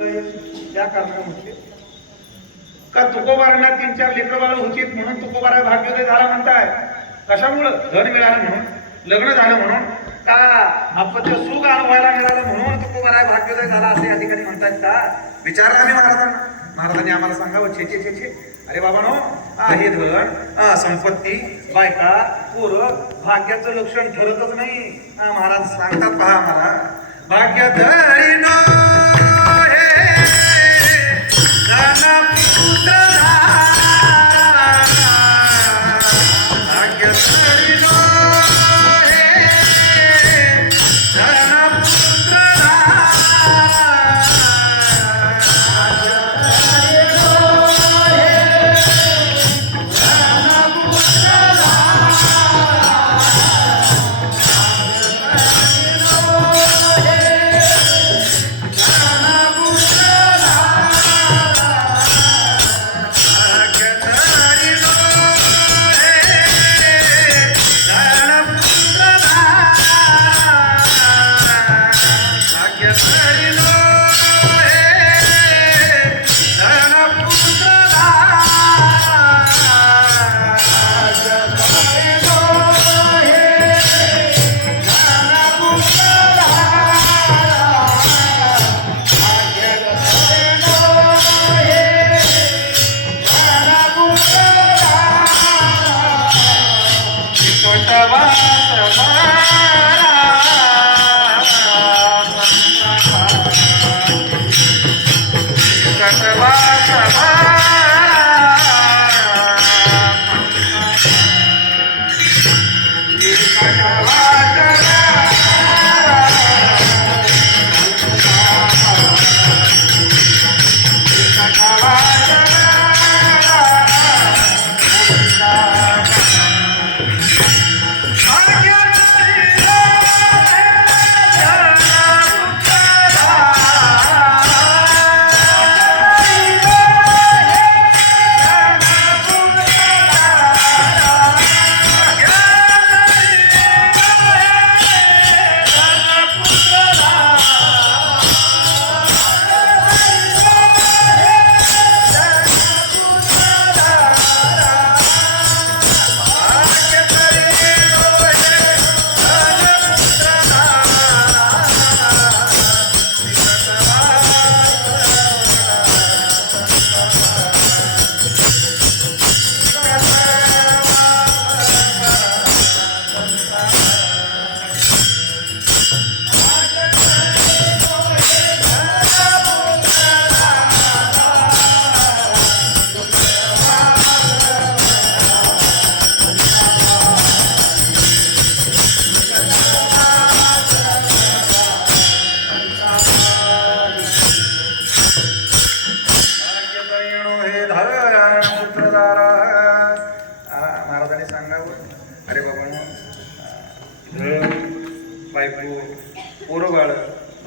त्या म्हटले का तुकोबारांना तीन चार लेकर बाळ होतीत म्हणून तुकोबारा भाग्योदय झाला म्हणताय? कशामुळं? धन मिळालं म्हणून लग्न झालं म्हणून का अपत्य सुख अनुभवायला मिळालं म्हणून तुकोबारा भाग्योदय झाला असं या ठिकाणी म्हणतात का? विचारलं आम्ही महाराजांना. महाराजांनी आम्हाला सांगावं छे छे छे छे. अरे बाबा नो हे धन हा, संपत्ती बायका पोर भाग्याचं लक्षण ठरतच नाही. महाराज सांगतात पहा आम्हाला भाग्य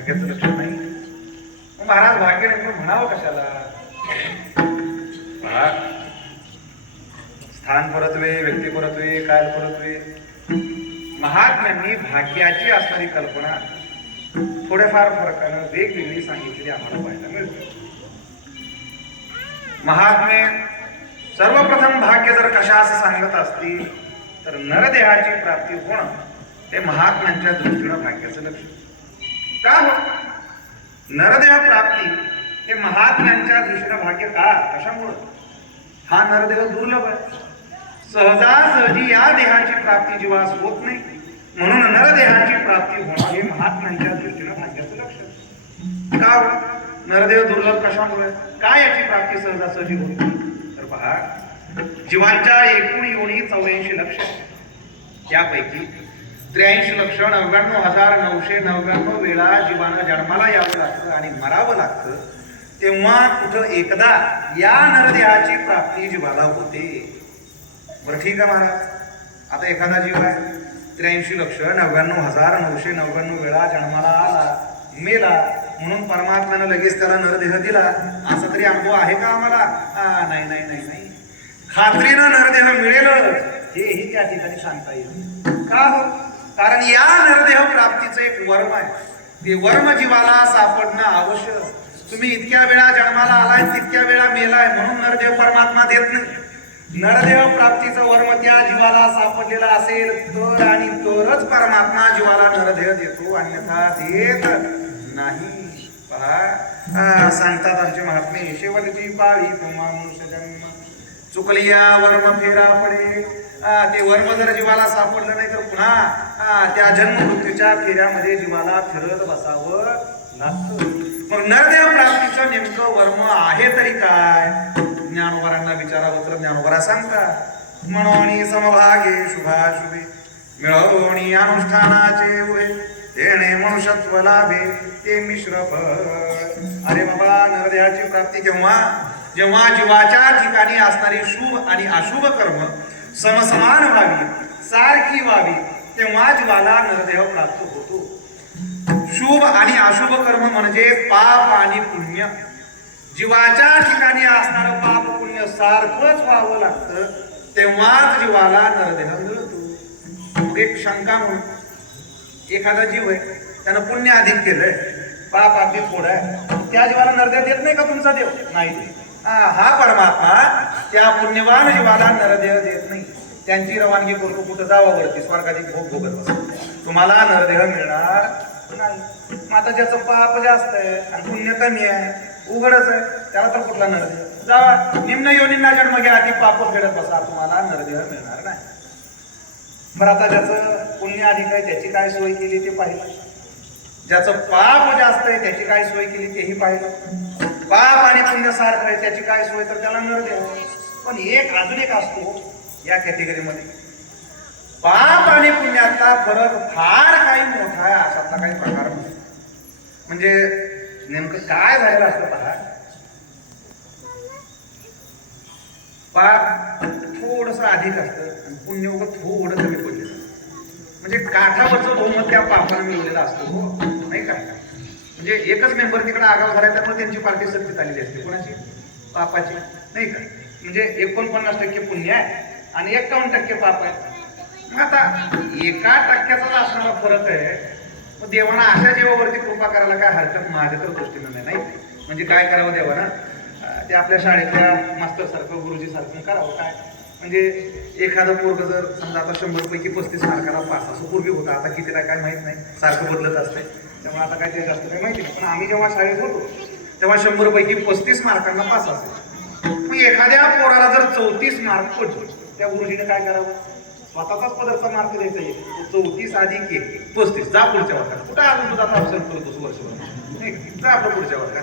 भाग्याचं लक्ष नाही. मग महाराज भाग्य नाही म्हणावं कशाला? स्थान परत्वे व्यक्ती परत्वे काल परत्वे. महात्म्यांनी भाग्याची असणारी कल्पना थोड्याफार फरकानं वेगवेगळी सांगितलेली आम्हाला पाहायला मिळते. महात्मे सर्वप्रथम भाग्य जर कशास सांगत असतील तर नरदेहाची प्राप्ती होणं हे महात्म्यांच्या दृष्टीनं भाग्याचं लक्ष का हो? नरदेह प्राप्ती हे महात्म्यांच्या दृष्टीनं भाग्य का? कशामुळं? हा नरदेह दुर्लभ आहे. सहजासहजी या देहाची प्राप्ती जीवास होत नाही. म्हणून नरदेहाची प्राप्ती होणं हे महात्म्यांच्या दृष्टीनं भाग्याचं लक्ष का हो? नरदेह नरदेव दुर्लभ कशामुळे काय याची प्राप्ती सहजासहजी होत नाही? तर पहा जीवांच्या एकूण योनी चौऱ्याऐंशी लक्ष त्यापैकी त्र्याऐंशी लक्ष नव्याण्णव हजार नऊशे नव्याण्णव वेळा जीवानं जन्माला यावं लागतं आणि मरावं लागतं तेव्हा कुठं एकदा या नरदेहाची प्राप्ती जीवाला होते. बरं ठीक आहे महाराज? आता एखादा जीव आहे त्र्याऐंशी लक्ष नव्याण्णव हजार नऊशे नव्याण्णव वेळा जन्माला आला मेला म्हणून परमात्म्यानं लगेच त्याला नरदेह दिला. असा तरी अनुभव आहे का आम्हाला? नाही नाही नाही नाही. खात्रीनं नरदेह मिळेल हेही त्या ठिकाणी सांगता येईल. का हो? कारण या नरदेह प्राप्तीचं एक वर्म आहे. ते वर्म जीवाला सापडणं आवश्यक. तुम्ही इतक्या वेळा जन्माला आलाय तितक्या वेळा मेलाय म्हणून नरदेव परमात्मा देत नाही. नरदेव प्राप्तीचं वर्म त्या जीवाला सापडलेला असेल तर आणि तरच परमात्मा जीवाला नरदेह देतो अन्यथा देत नाही. पहा सांगतात आमचे महात्मे शेवटची पाळी तुम्हा मनुष्य जन्म चुकली या वर्म फेरा पडे ते वर्म जर जीवाला सापडलं नाही तर पुन्हा त्या जन्म मृत्यूच्या फेऱ्यामध्ये जीवाला फिरत बसावं लागतं. मग नरदेव प्राप्तीचं नेमकं वर्म आहे तरी काय? ज्ञानोबरांना विचारावं तर ज्ञानोबरा सांगता म्हणून समभागे शुभाशुभे मिळवणी अनुष्ठानाचे उभे तेणे मनुष्यत्व लाभे ते मिश्र अरे बाबा नरदेहाची प्राप्ती केव्हा? जेव्हा जीवाच्या ठिकाणी असणारी शुभ आणि अशुभ कर्म समसमान व्हावी सारखी व्हावी तेव्हा जीवाला नरदेह प्राप्त होतो. शुभ आणि अशुभ कर्म म्हणजे पाप आणि पुण्य. जीवाच्या ठिकाणी असणारं पाप पुण्य सारखंच व्हावं लागतं तेव्हाच जीवाला नरदेह मिळतो. एक शंका म्हणून एखादा जीव आहे त्यानं पुण्य अधिक केलंय पाप अगदी थोडं आहे त्या जीवाला नरदेह देत नाही का तुमचा देव? नाही हा हा परमात्मा त्या पुण्यवान जीवाला नरदेह देत नाही. त्यांची रवानगी करून कुठं जावावरती स्वर्गाची भोग भोगत तुम्हाला नरदेह मिळणार नाही. आता ज्याचं पाप जास्त आहे आणि पुण्य कमी आहे उघडच आहे त्याला तर कुठला नरदेह? जावा. निम्न योनींना जन्म घ्या आधी पाप फेडत बसा. तुम्हाला नरदेह मिळणार नाही. बरं आता ज्याचं पुण्य अधिक आहे त्याची काय सोय केली ते पाहिलं. ज्याचं पाप जास्त आहे त्याची काय सोय केली तेही पाहिलं. पाप आणि पुण्य सारखं आहे त्याची काय सोय? तर त्याला नरदेह. पण एक अजून एक असतो या कॅटेगरीमध्ये पाप आणि पुण्यातला फरक फार काही मोठा आहे अशातला काही प्रकार नाही. म्हणजे नेमकं काय झालेलं असतं पहा. पाप थोडस अधिक असतं आणि पुण्य थोडं कमी पडलेलं म्हणजे काठावरचं बहुमत त्या पापानं मिळवलेलं असतं हो, नाही का? म्हणजे एकच मेंबर तिकडे आगाव झाला त्यामुळे त्यांची पार्टी सत्तेत आलेली असते. कोणाची? पापाची नाही का? म्हणजे एकोणपन्नास टक्के पुण्य आहे आणि एकावन्न टक्के पाप आहे. मग आता एका टक्क्याचा असणारा फरक आहे मग देवाना अशा जीवावरती कृपा करायला काय हरकत माझ्या तर दृष्टीनं नाही नाही. म्हणजे काय करावं देवानं? ते आपल्या शाळेतल्या मास्तर सारखं गुरुजी सारखं करावं काय? म्हणजे एखादं पोरग जर समजा आता शंभर पैकी पस्तीस मार्काला पास असं पूर्वी होतं आता किती काय माहीत माहीत नाही सारखं बदलत असतंय. त्यामुळे आता काय ते जास्त काही माहिती नाही. पण आम्ही जेव्हा शाळेत होतो तेव्हा शंभर पैकी पस्तीस मार्कांना पास असेल एखाद्या पोराला जर चौतीस मार्क पडले त्या गुरुजीने काय करावं? स्वतःचाच पदार्थ मार्क द्यायचा आहे चौतीस अधिक एक पस्तीस. जा पुढच्या वर्गात. कुठं अजून तुझा अभ्यास करतोस वर्षभर? नाही जा आपण पुढच्या वर्गात.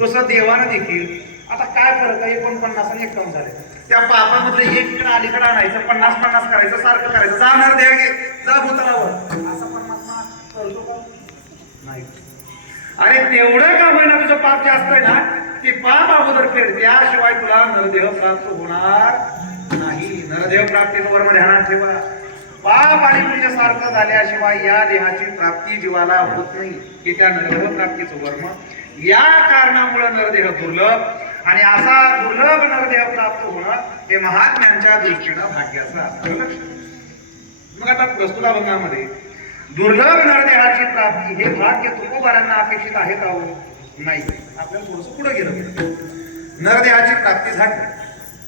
तसं देवानं देखील आता काय फरक आहे? एकोणपन्नास आणि एकावन्न झाले. त्या पापामधलं एक इकडे अलीकडे आणायचं पन्नास पन्नास करायचं सारखं करायचं. जाणार द्या गे जा भूतलावर. पन्नास मार्क करतो का? नाही. अरे तेवढं का होईना तुझं पाप जास्त आहे ना? ती पाप अगोदर फेड त्याशिवाय तुला नरदेह प्राप्त होणार नाही. नरदेह प्राप्तीचं वर्म ध्यानात ठेवा. पाप आणि पुण्य सारखं झाल्याशिवाय या देहाची प्राप्ती जीवाला होत नाही. की त्या नरदेह प्राप्तीचं वर्म. या कारणामुळे नरदेह दुर्लभ आणि असा दुर्लभ नरदेह प्राप्त होणं हे महात्म्यांच्या दृष्टीनं भाग्याचं असतं लक्षात मग आता प्रस्तुत अभंगामध्ये दुर्लभ नरदेहाची प्राप्ती हे भाग्य तुकोबारांना अपेक्षित आहे का हो? नाही. आपल्याला थोडस पुढे गेलं नरदेहाची प्राप्ती झाली.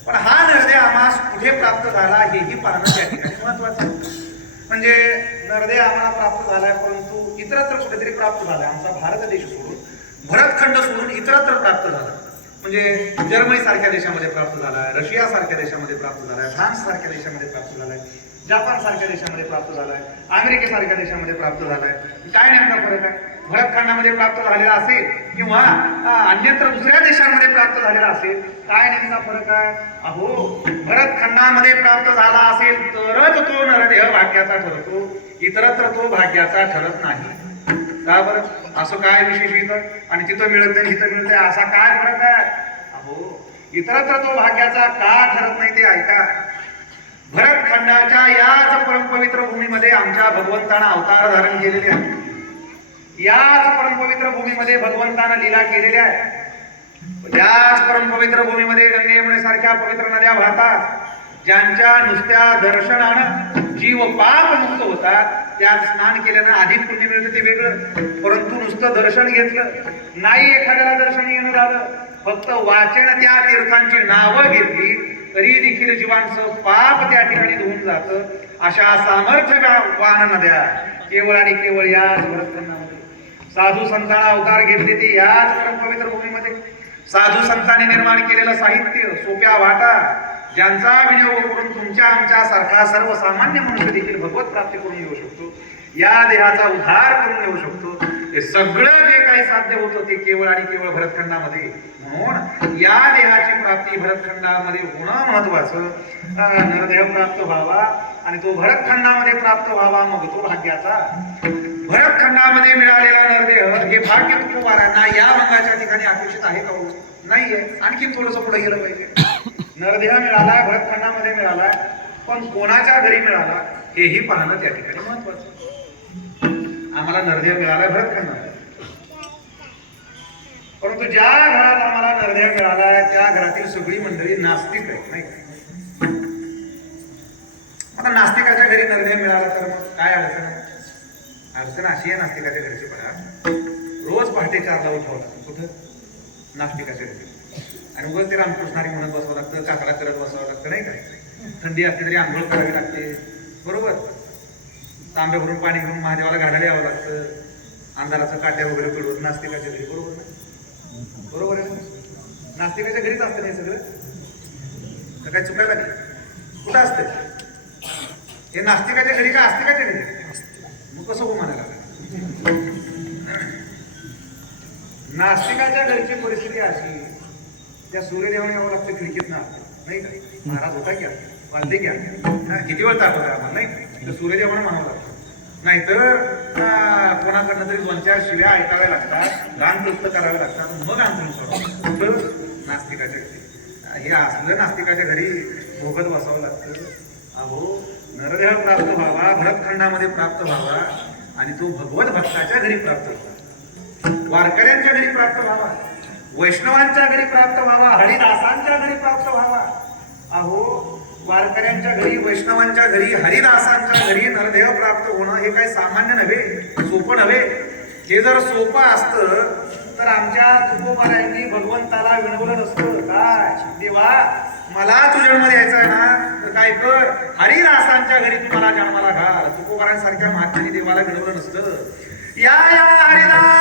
पण हा नरदेह आम्हास कुठे प्राप्त झाला हेही पाहणं त्या ठिकाणी महत्वाचं म्हणजे नरदेह आम्हाला प्राप्त झालाय परंतु इतरत्र कुठेतरी प्राप्त झालाय. आमचा भारत देश सोडून भरतखंड सोडून इतरत्र प्राप्त झाला. म्हणजे जर्मनी सारख्या देशामध्ये प्राप्त झालाय रशिया सारख्या देशामध्ये प्राप्त झालाय फ्रान्स सारख्या देशामध्ये प्राप्त झालाय जपान सारख्या देशामध्ये प्राप्त झालाय अमेरिकेसारख्या देशामध्ये प्राप्त झालाय. काय नेमका फरक आहे? भरतखंडामध्ये प्राप्त झालेला असेल किंवा अन्यत्र दुसऱ्या देशांमध्ये प्राप्त झालेला असेल काय नेमका फरक आहे? अहो भरतखंडामध्ये प्राप्त झाला असेल तरच तो नरदेह भाग्याचा ठरतो इतरत्र तो भाग्याचा ठरत नाही. का बरं? असं काय विशेष इथं? आणि तिथं मिळत नाही इथं मिळतंय असा काय फरक आहे? अहो इतरत्र तो भाग्याचा का ठरत नाही ते ऐका. भरतखंडाच्या याच परमपवित्र भूमीमध्ये आमच्या भगवंतानं अवतार धारण केलेले आहे याच परमपवित्र भूमीमध्ये भगवंतानं लीला केलेल्या आहे. याच परमपवित्र भूमीमध्ये गंगे सारख्या पवित्र नद्या वाहतात. ज्यांच्या नुसत्या दर्शनानं जीव पाप मुक्त होतात त्यात स्नान केल्यानं अधिक पुण्य मिळतं ते वेगळं. परंतु नुसतं दर्शन घेतलं नाही एखाद्याला दर्शन येणं झालं फक्त वाचन त्या तीर्थांची नावं घेतली तरी देखील जीवांचं पाप त्या ठिकाणी धुवून जातं अशा सामर्थ्यवान नद्या. केवळ आणि केवळ याच भरतखंडामध्ये साधू संतांना अवतार घेतले ते याच परम पवित्र भूमीमध्ये. साधू संतांनी निर्माण केलेलं साहित्य सोप्या वाटा ज्यांचा विनियोग करून तुमच्या आमच्या सारखा सर्वसामान्य मनुष्य देखील भगवत प्राप्ती करून येऊ शकतो. या देहाचा उद्धार करून येऊ शकतो. हे सगळं जे काही साध्य होतं ते केवळ आणि केवळ भरतखंडामध्ये. म्हणून या देहाची प्राप्ती भरतखंडामध्ये होणं महत्वाचं नरदेह प्राप्त व्हावा आणि तो भरतखंडामध्ये प्राप्त व्हावा मग तो भाग्याचा. भरतखंडामध्ये मिळालेला नरदेह हे भाग्य तुकोबारांना या रंगाच्या ठिकाणी अपेक्षित आहे का हो? नाहीये. आणखी थोडस पुढे गेलं पाहिजे. नरदेह मिळाला भरतखंडामध्ये मिळाला पण कोणाच्या घरी मिळाला हेही पाहणं त्या ठिकाणी महत्वाचं. आम्हाला नरदेह मिळाला भरतखंडामध्ये परंतु ज्या घरात आम्हाला नरदेह मिळाला त्या घरातील सगळी मंडळी नास्तिक आहेत नाही आता नास्तिकाच्या घरी नरदेह मिळाला तर मग काय अडचण? आहे अडचण अशी आहे नास्तिकाच्या घरची बघा रोज पहाटे चारला उठावं लागतं कुठं? नास्तिकाच्या घरी. आणि उगाच ते रामकृष्णारी म्हणत बसावं लागतं काकडा करत बसावं लागतं नाही काय थंडी असली तरी आंघोळ करावी लागते. बरोबर? तांब्या भरून पाणी घेऊन महादेवाला घालायला यावं लागतं. अंधाराचं काट्या वगैरे पडून नास्तिकाच्या घरी बरोबर ना? बरोबर आहे नास्तिकाच्या घरीच असतं नाही सगळं? तर काय चुकायला लागलं कुठं असतं? हे नास्तिकाच्या घरी का आस्तिकाच्या घरी? कसं हो म्हणायला? लागलं? नास्तिकाच्या घरची परिस्थिती अशी त्या सूर्यदेवाने यावं लागतं खिडकीत ना. नाही का? महाराज होता की वाजले की किती वेळ ताकद आहे आम्हाला नाही तर सूर्यदेवाने म्हणावं लागतं. नाहीतर तर कोणाकडनं तरी दोन चार शिव्या ऐकाव्या लागतात दान तृप्त करावे लागतात मग आंदोलन सोडावं कुठं नास्तिकाच्या घरी. हे असलं नास्तिकाच्या घरी भोगत बसावं लागतं. अहो नरदेह प्राप्त व्हावा भरतखंडामध्ये प्राप्त व्हावा आणि तो भगवत भक्ताच्या घरी प्राप्त व्हावा वारकऱ्यांच्या घरी प्राप्त व्हावा वैष्णवांच्या घरी प्राप्त व्हावा हरिदासांच्या घरी प्राप्त व्हावा. अहो वारकऱ्यांच्या घरी वैष्णवांच्या घरी हरिदासांच्या घरी नरदेह प्राप्त होणं हे काही सामान्य नव्हे सोपं नव्हे. हे जर सोपं असतं तर आमच्या तुकोबारायांनी भगवंताला विनवलं नसतं. काय? देवा मला तू जन्म द्यायचा आहे ना तर काय कर? हरिदासांच्या घरी तू मला जन्माला घाल. तुकोबारांसारख्या महात्म्याने देवाला घडवलं नसतं. या या हरिदास!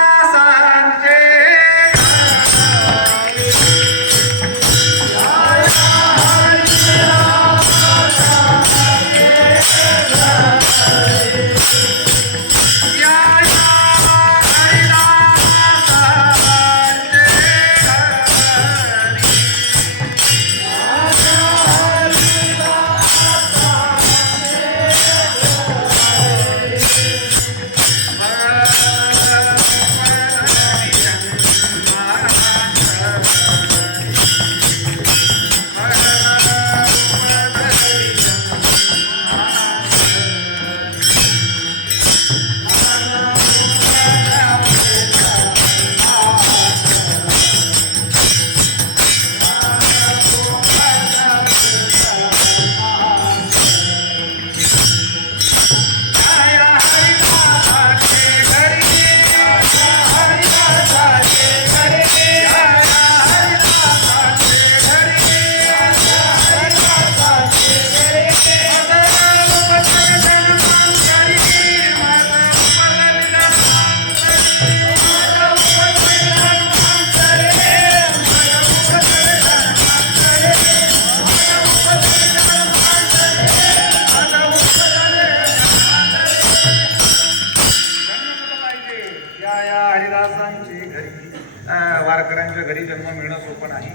सोपं नाही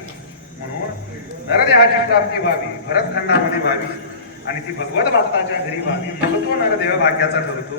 म्हणून नरदेहाची प्राप्ती व्हावी भरतखंडामध्ये व्हावी आणि ती भगवत भक्ताच्या घरी व्हावी. मग तो नरदेह भाग्याचा ठरतो.